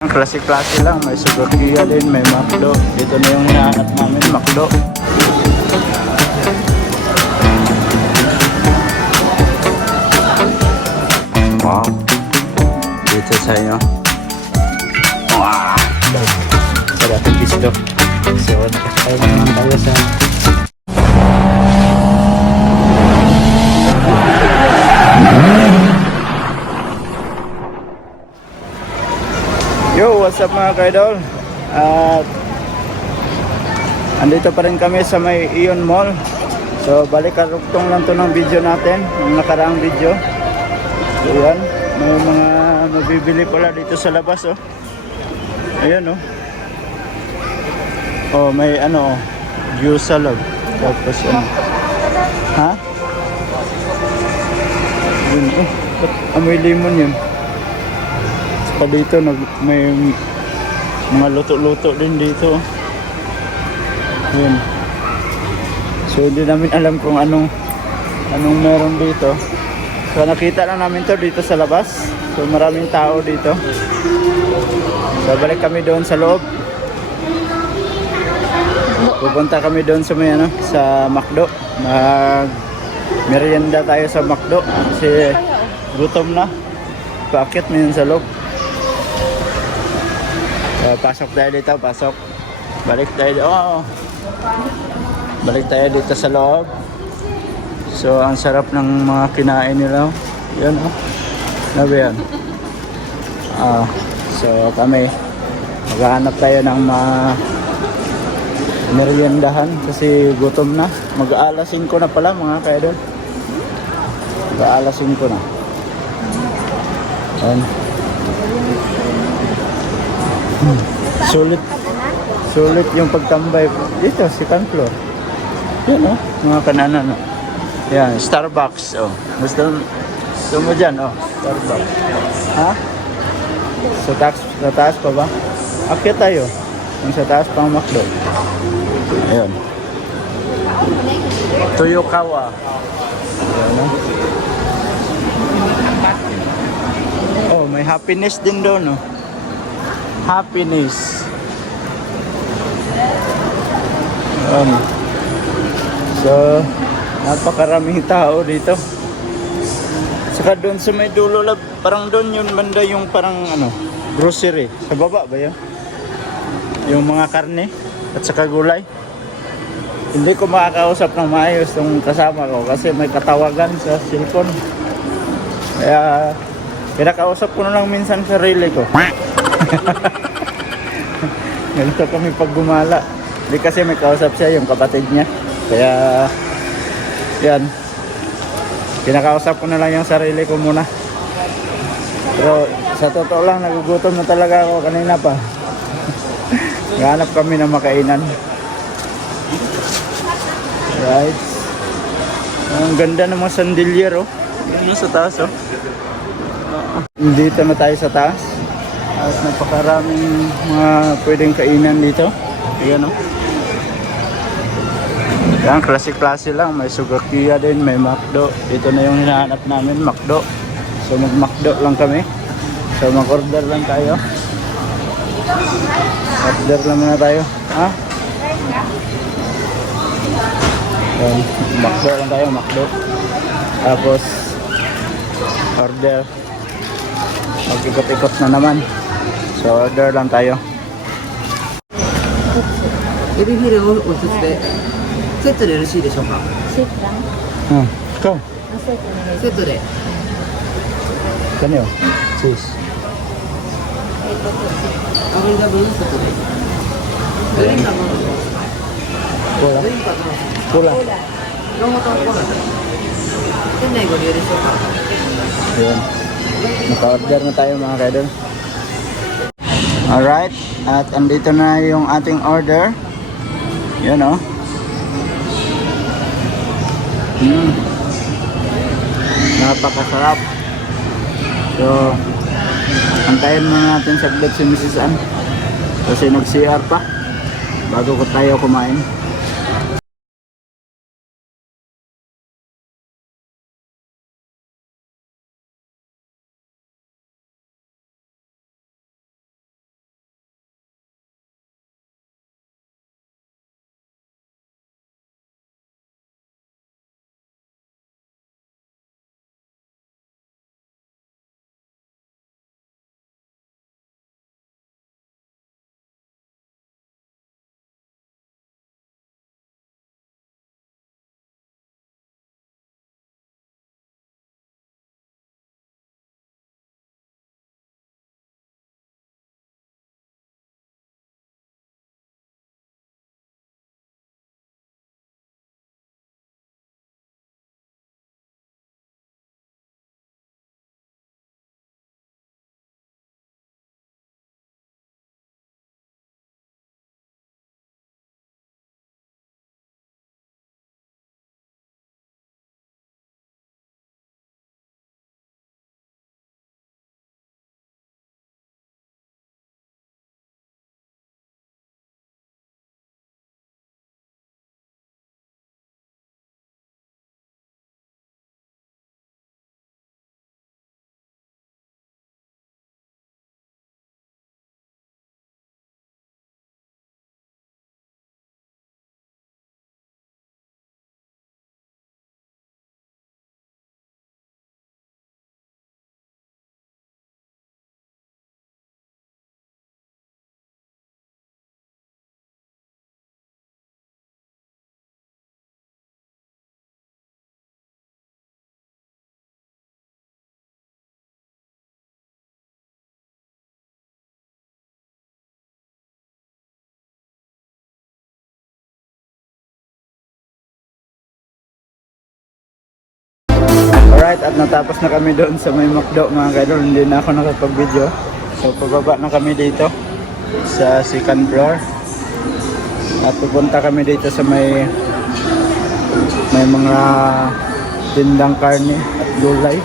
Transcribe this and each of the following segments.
Klase-klase lang, may Sugar Kia din, may McDo. Dito na yung hinahanap namin, McDo. Wow. Dito sa inyo. Wow. Sarap ang gusto. So, nakakain naman tayo sa Yo, what's up mga kaidol? At andito pa rin kami sa may Ion Mall. So balik karugtong lang to ng video natin, yung nakaraang video. So yan, may mga mabibili pala dito sa labas oh. Ayan oh. Oh, may ano oh, juice salad. Tapos ano. Ha? Yun oh. Amoy lemon yun? pa dito nag may mga luto-luto din dito. Yun. So hindi namin alam kung anong anong meron dito. So nakita lang namin to dito sa labas. So maraming tao dito. So balik kami doon sa loob. Pupunta kami doon sa may ano, sa McDo. Mag merienda tayo sa McDo kasi gutom na. Mo yun sa loob. So, pasok tayo dito, pasok. Balik tayo dito. Oh. Balik tayo dito sa loob. So, ang sarap ng mga kinain nila. oh. Yan oh. Nabi yan. Ah, so kami maghahanap tayo ng mga meriendahan kasi gutom na. Mag-aalas 5 na pala mga kaidol. Mag-aalas 5 na. Yan. Sulit. Sulit yung pagtambay. Dito, second floor. Yan oh, mga kananan. Oh. Yan, Starbucks. Oh. Gusto, gusto mo dyan, oh. Starbucks. Ha? Sa taas, sa taas pa ba? Akyat tayo. Yung sa taas pang McDo. Ayun. Toyokawa. Ayan, oh. Oh, may happiness din doon, oh happiness. Um, so, napakaraming tao dito. Saka doon sa may dulo, lab, parang doon yun banda yung parang ano, grocery. Sa baba ba yun? Yung mga karne at saka gulay. Hindi ko makakausap ng maayos yung kasama ko kasi may katawagan sa cellphone. Kaya, kinakausap ko na lang minsan sarili ko. Ganito kami pag gumala. Hindi kasi may kausap siya, yung kapatid niya. Kaya, yan. Kinakausap ko na lang yung sarili ko muna. Pero sa totoo lang, nagugutom na talaga ako kanina pa. Hanap kami ng makainan. Right. Ang ganda ng mga sandilyer, oh. Yun sa taas, oh. Dito na tayo sa taas. At napakaraming mga pwedeng kainan dito. Ayan o. Yan, klase-klase lang. May Sugar Kia din, may McDo. Dito na yung hinahanap namin, McDo. So mag-McDo lang kami. So mag-order lang tayo. Order lang muna tayo. Ha? Yan, McDo lang tayo, McDo. Tapos, order. Mag-ikot-ikot na naman. So order lang tayo. エビフィレをお一つで、セットでよろしいでしょうか。セットだ。うん。Go. セットお願いしセットで。Kanya. Cheese. アメリカ分セットで。ドリンクはどう Cola. ドリンクはどう Cola. ロングトンコーラで。店内ご利用でしょうか。Yun. Naka-order na tayo mga kaidol. Alright. At andito na yung ating order. Yun oh. Mm. Napakasarap. So, antayin muna natin saglit si Mrs. Ann. Kasi nag-CR pa. Bago ko tayo kumain. Alright, at natapos na kami doon sa may McDo mga kaidol. Hindi na ako nakapag-video. So, pababa na kami dito sa second floor. At pupunta kami dito sa may may mga tindang karne at gulay.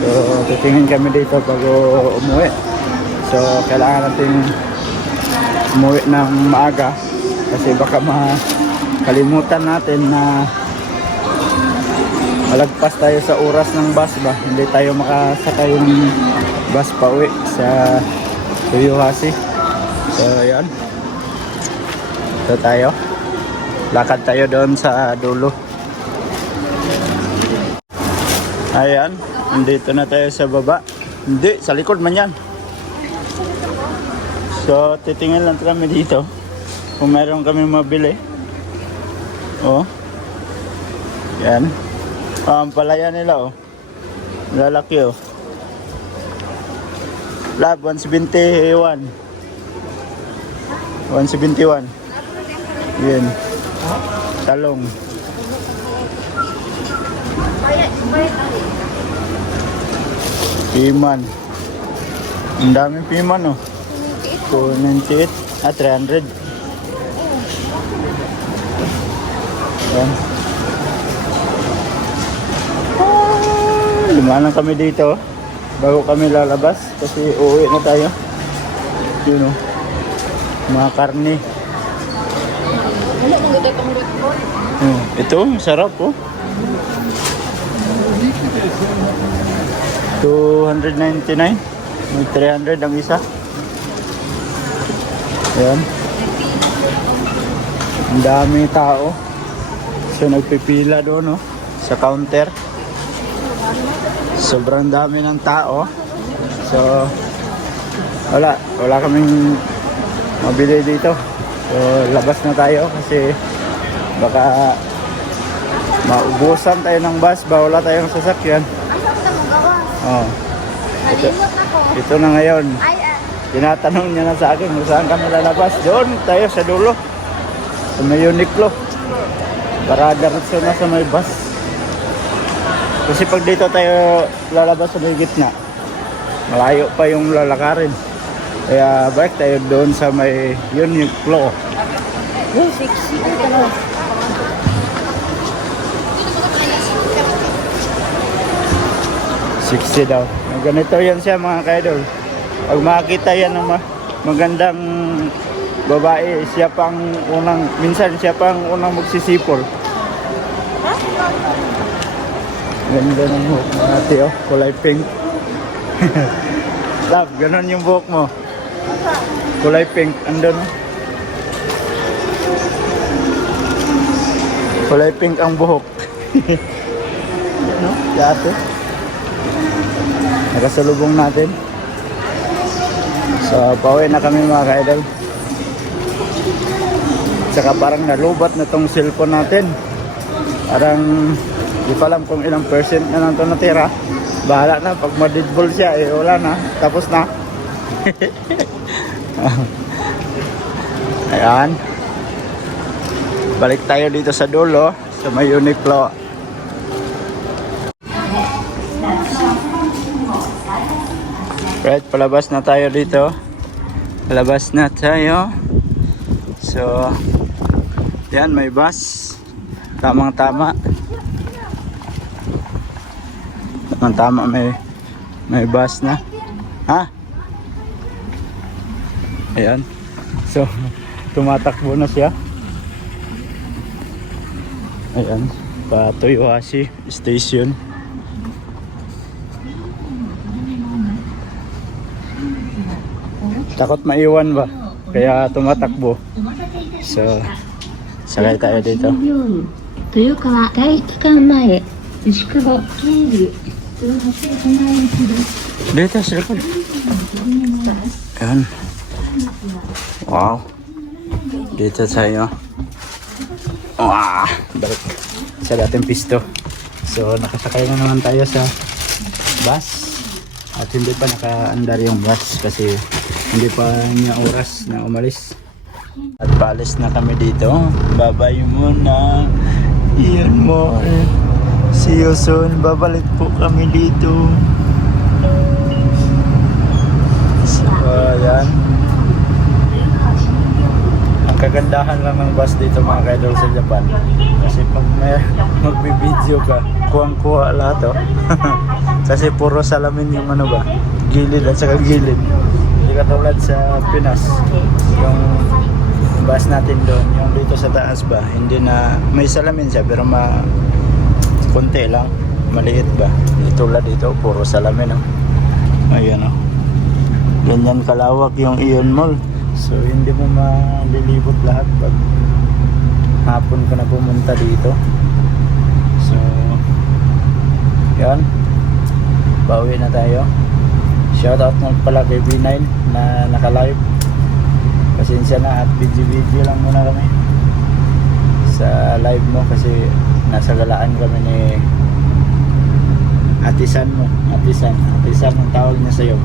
So, titingin kami dito bago umuwi. So, kailangan natin umuwi ng maaga kasi baka makalimutan natin na malagpas tayo sa oras ng bus ba? Hindi tayo makasakay ng bus pa uwi sa Tuyuhasi so yan ito tayo. Lakad tayo doon sa dulo. Ayan. Nandito na tayo sa baba. Hindi sa likod man yan. So titingin lang kami dito. Kung meron kami mabili. Oh. Yan Ang palaya nila oh. Lalaki oh. Lab 171. 171. Yan. Talong. Piman. Ang daming piman oh. 298 ah 300. Yan. Lumanan kami dito bago kami lalabas kasi uuwi na tayo. Yun o. Mga karne. Hmm. Ito, sarap oh. 299. May 300 ang isa. Ayan. Ang daming tao. So nagpipila doon oh, sa counter. Sobrang dami ng tao. So wala, wala kaming mabili dito. So labas na tayo kasi baka maubusan tayo ng bus ba wala tayong sasakyan. Oh. Ito, ito na ngayon. Tinatanong niya na sa akin kung saan kami lalabas. Doon tayo sa dulo. Sa may Uniqlo. Para diretso na sa may bus. Kasi pag dito tayo lalabas sa may gitna, malayo pa yung lalakarin. Kaya balik tayo doon sa may Uniqlo. Sexy. Ay, tanaw. Sixty daw. Ganito yan siya mga kaidol. Pag makakita yan ng ma- magandang babae, siya pang unang, minsan siya pang unang magsisipol. Ganda ng buhok mo ate oh, kulay pink. Love, ganun yung buhok mo. Kulay pink, andun oh. Kulay pink ang buhok. no? Si ate. Nakasalubong natin. So, pauwi na kami mga ka-idol. Tsaka parang nalubat na tong cellphone natin. Parang di pa alam kung ilang percent na lang ito natira. Bahala na, pag madidball siya, eh wala na. Tapos na. Ayan. Balik tayo dito sa dulo, sa may Uniqlo. Right, palabas na tayo dito. Palabas na tayo. So, yan, may bus. Tamang tama. Tamang tama, may, may bus na. Ha? Ayan. So, tumatakbo na siya. Ayan. Pa Toyohashi Station. Takot maiwan ba? Kaya tumatakbo. So, sakay tayo dito. 豊川第一館前牛久保経由豊橋駅前行きです dito sa likod. Ayan. Wow. Dito tayo. Wow. Balik sa dating pisto. So, nakasakay na naman tayo sa bus. At hindi pa nakaandar yung bus kasi hindi pa niya oras na umalis. At paalis na kami dito. Babay muna. Iyan mo. See you soon. Babalik po kami dito. So, ayan. Ang kagandahan lang ng bus dito mga kaidol sa Japan. Kasi pag may magbibideo ka, kuwang-kuha lahat oh. Kasi puro salamin yung ano ba, gilid at saka gilid. Hindi katulad sa Pinas. Yung bus natin doon, yung dito sa taas ba, hindi na, may salamin siya pero ma, konti lang, maliit ba. Tulad dito, puro salamin oh. Ayan oh. Ganyan kalawak yung Ion Mall. So hindi mo malilibot lahat pag hapon ka na pumunta dito. So yan. Bawi na tayo. Shoutout na pala kay B9 na naka-live. Pasensya na at video-video lang muna kami sa live mo kasi nasa galaan kami ni Atisan mo. Atisan. Atisan ang tawag niya sa'yo.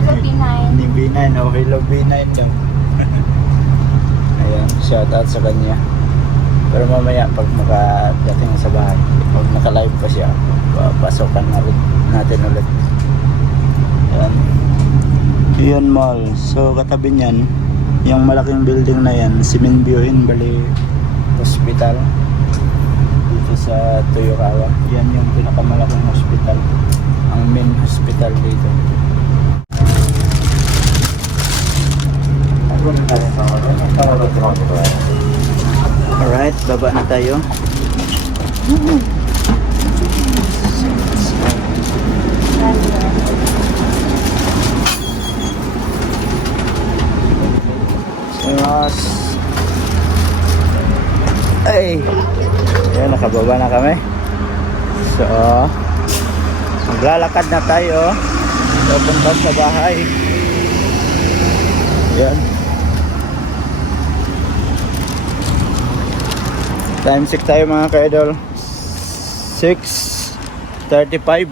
Hello, Pinay. Ni B9. Oh, hello B9 daw. Ayan, shoutout sa kanya. Pero mamaya pag makadating sa bahay, pag naka-live pa siya, papasokan na ulit natin ulit. Ayan. Yun mall. So katabi niyan, yung malaking building na yan, Siminbyo in Bali Hospital. Dito sa Toyokawa. Yan yung pinakamalaking hospital. Ang main hospital dito. Alright, baba na tayo. Yes. Ay! Ayan, nakababa na kami. So, maglalakad na tayo. Papunta sa bahay. Yan. Time check tayo mga ka-idol. 6.35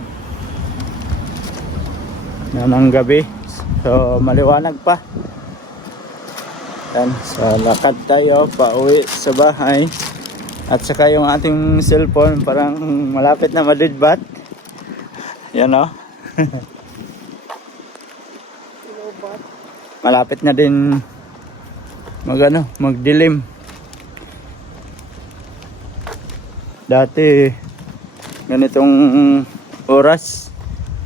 na ng gabi. So, maliwanag pa. Yan. So, lakad tayo pa uwi sa bahay. At saka yung ating cellphone parang malapit na madidbat. Yan o. malapit na din mag ano, magdilim. Dati ganitong oras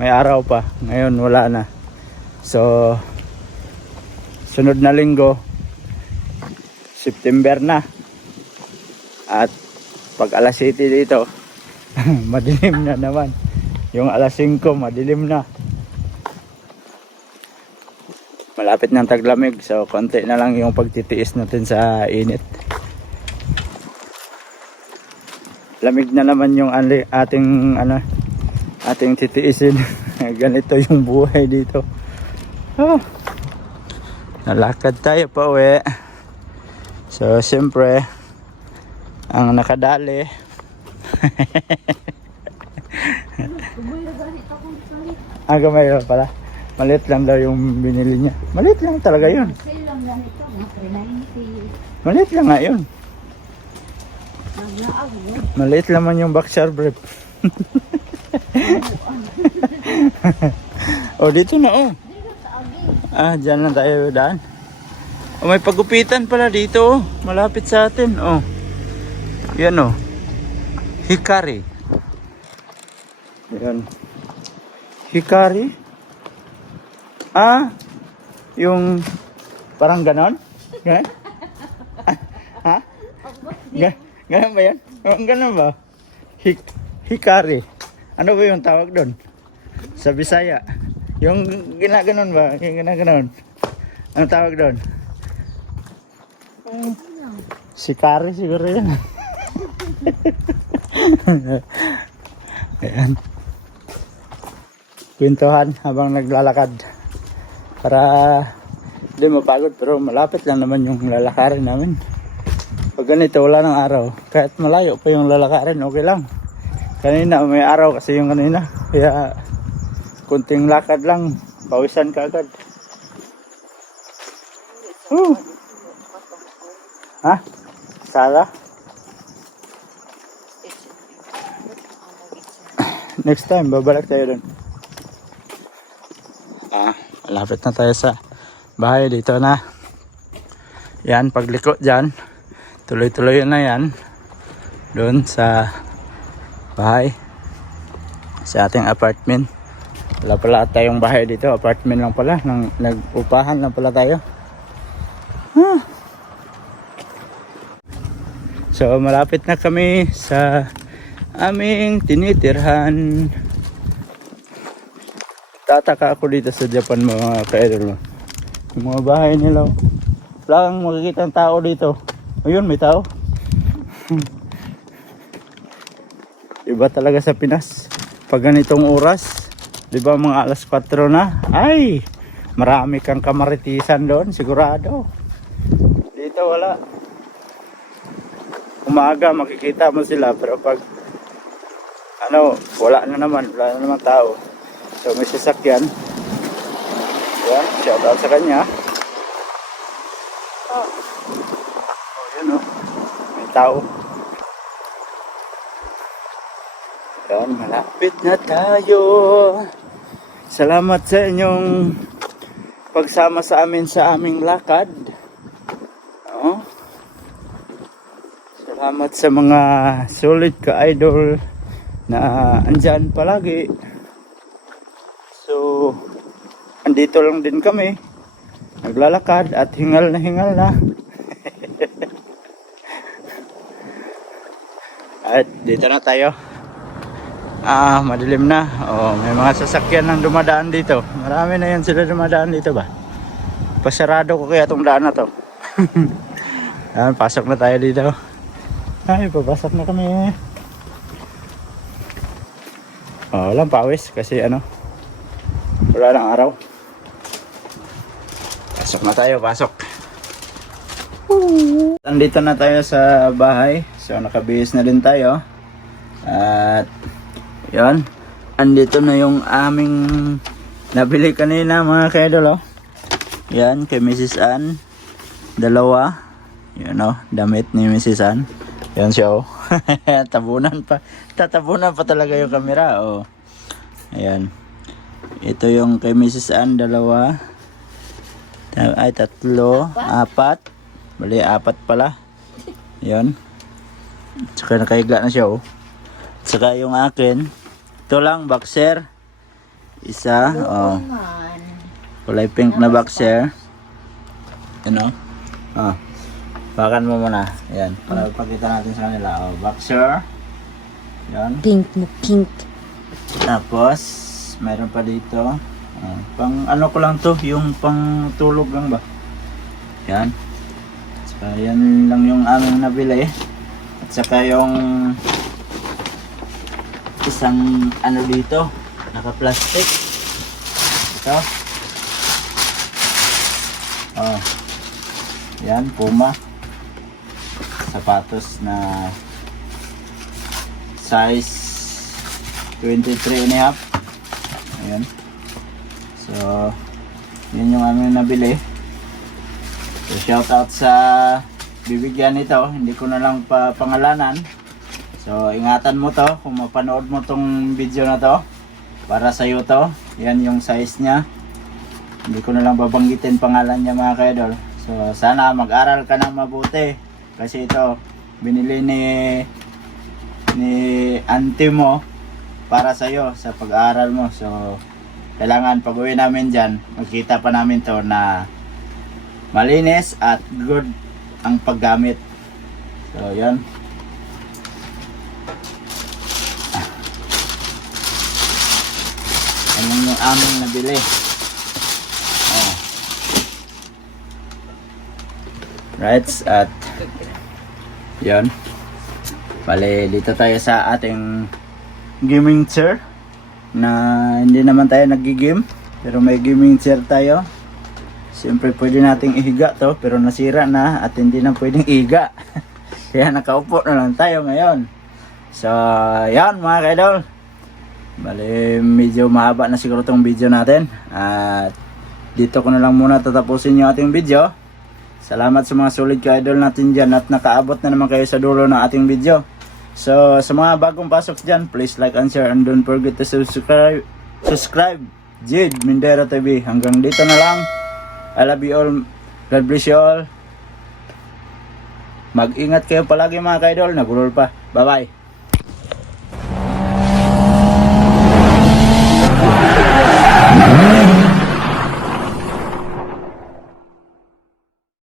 may araw pa. Ngayon wala na. So sunod na linggo September na. At pag alas 7 dito madilim na naman. Yung alas 5 madilim na. Malapit ng taglamig so konti na lang yung pagtitiis natin sa init. lamig na naman yung ating ano ating titiisin ganito yung buhay dito oh. nalakad tayo pa uwi so siyempre ang nakadali ang gamay lang pala maliit lang daw yung binili niya maliit lang talaga yun Sale lang yan ito. Mga 390. maliit lang nga yun. Maliit naman yung boxer brief. oh, dito na oh. Ah, dyan lang tayo daan. Oh, may pagupitan pala dito oh. Malapit sa atin oh. Yan oh. Hikari. Yan. Hikari? Ah, yung parang ganon? Ganon? ha? Ga- Ganun ba yan? Oh, ganun ba? Hik hikari. Ano ba yung tawag doon? Sa Bisaya. Yung ginaganon ba? Yung ginaganon. Ano tawag doon? Sikari siguro yan. Ayan. Kwentuhan habang naglalakad. Para hindi mapagod pero malapit lang naman yung lalakarin namin. Pag ganito, wala ng araw. Kahit malayo pa yung lalakarin, okay lang. Kanina, may araw kasi yung kanina. Kaya, kunting lakad lang, pawisan ka agad. Whew. Ha? Sala? Next time, babalik tayo dun. Ah, malapit na tayo sa bahay dito na. Yan, pagliko dyan. Tuloy-tuloy na yan. Doon sa bahay. Sa ating apartment. Wala pala tayong bahay dito. Apartment lang pala. Nang, nag-upahan lang pala tayo. So, malapit na kami sa aming tinitirhan. Tataka ako dito sa Japan mga ka-idol. Yung mga bahay nila. oh. Wala kang makikita ng tao dito. Ayun, may tao. Iba talaga sa Pinas. Pag ganitong oras, di ba mga alas 4 na? Ay, marami kang kamaritisan doon, sigurado. Dito wala. Umaga makikita mo sila pero pag ano, wala na naman, wala na naman tao. So may sasakyan. Yan, shout out sa kanya. Oh, oh yun oh. May tao. Yan, malapit na tayo. Salamat sa inyong pagsama sa amin sa aming lakad. Oh. Salamat sa mga solid ka-idol na andyan palagi. So, andito lang din kami. Naglalakad at hingal na hingal na. at dito na tayo. Ah, madilim na. Oh, may mga sasakyan nang dumadaan dito. Marami na yan sila dumadaan dito ba? Pasarado ko kaya tong daan na to. Ayan, pasok na tayo dito. Ay, papasok na kami. Oh, walang pawis kasi ano, wala nang araw. Pasok na tayo, pasok. Nandito na tayo sa bahay. So, nakabihis na din tayo. At, yon Andito na yung aming nabili kanina mga kaidol, oh. Yan, kay Mrs. Ann. Dalawa. Yan, oh, damit ni Mrs. Ann. Yan siya, oh. Tabunan pa. Tatabunan pa talaga yung camera, oh. Ayan. Ito yung kay Mrs. Ann, dalawa. Ay, tatlo. Apat. Bali, apat pala. Yan. Tsaka nakahiga na siya, oh. Tsaka yung akin. Ito lang, boxer. Isa, oh. Kulay pink na boxer. Yan, oh. Ah. Bakan mo muna. Yan. Para ipakita natin sa kanila. Oh, boxer. Yan. Pink mo, pink. Tapos, meron pa dito. ah, pang ano ko lang to, yung pang tulog lang ba? Yan. Saka yan lang yung aming nabili. At saka yung isang ano dito, naka-plastic. Ito. Oh. Yan, Puma. Sapatos na size 23 and a half. Ayan. So, yun yung aming nabili. So, shout out sa bibigyan nito. Hindi ko na lang pa pangalanan. So, ingatan mo to kung mapanood mo tong video na to. Para sa iyo to. Yan yung size niya. Hindi ko na lang babanggitin pangalan niya mga kaidol. So, sana mag-aral ka ng mabuti. Kasi ito, binili ni ni auntie mo para sa iyo sa pag-aaral mo. So, kailangan pag uwi namin dyan, magkita pa namin to na malinis at good ang paggamit. So, yan. Ayan yung aming nabili. Oh. Right, at yan. Bale, dito tayo sa ating gaming chair na hindi naman tayo naggi-game pero may gaming chair tayo. Siyempre pwede nating ihiga to pero nasira na at hindi na pwedeng ihiga. Kaya nakaupo na lang tayo ngayon. So, yan mga kaidol. Bale, medyo mahaba na siguro tong video natin. At dito ko na lang muna tatapusin yung ating video. Salamat sa mga solid ka-idol natin dyan at nakaabot na naman kayo sa dulo ng ating video. So, sa mga bagong pasok dyan, please like and share and don't forget to subscribe. Subscribe. Jade Mindera TV. Hanggang dito na lang. I love you all. God bless you all. Mag-ingat kayo palagi mga kaidol. Nagulol pa. Bye-bye.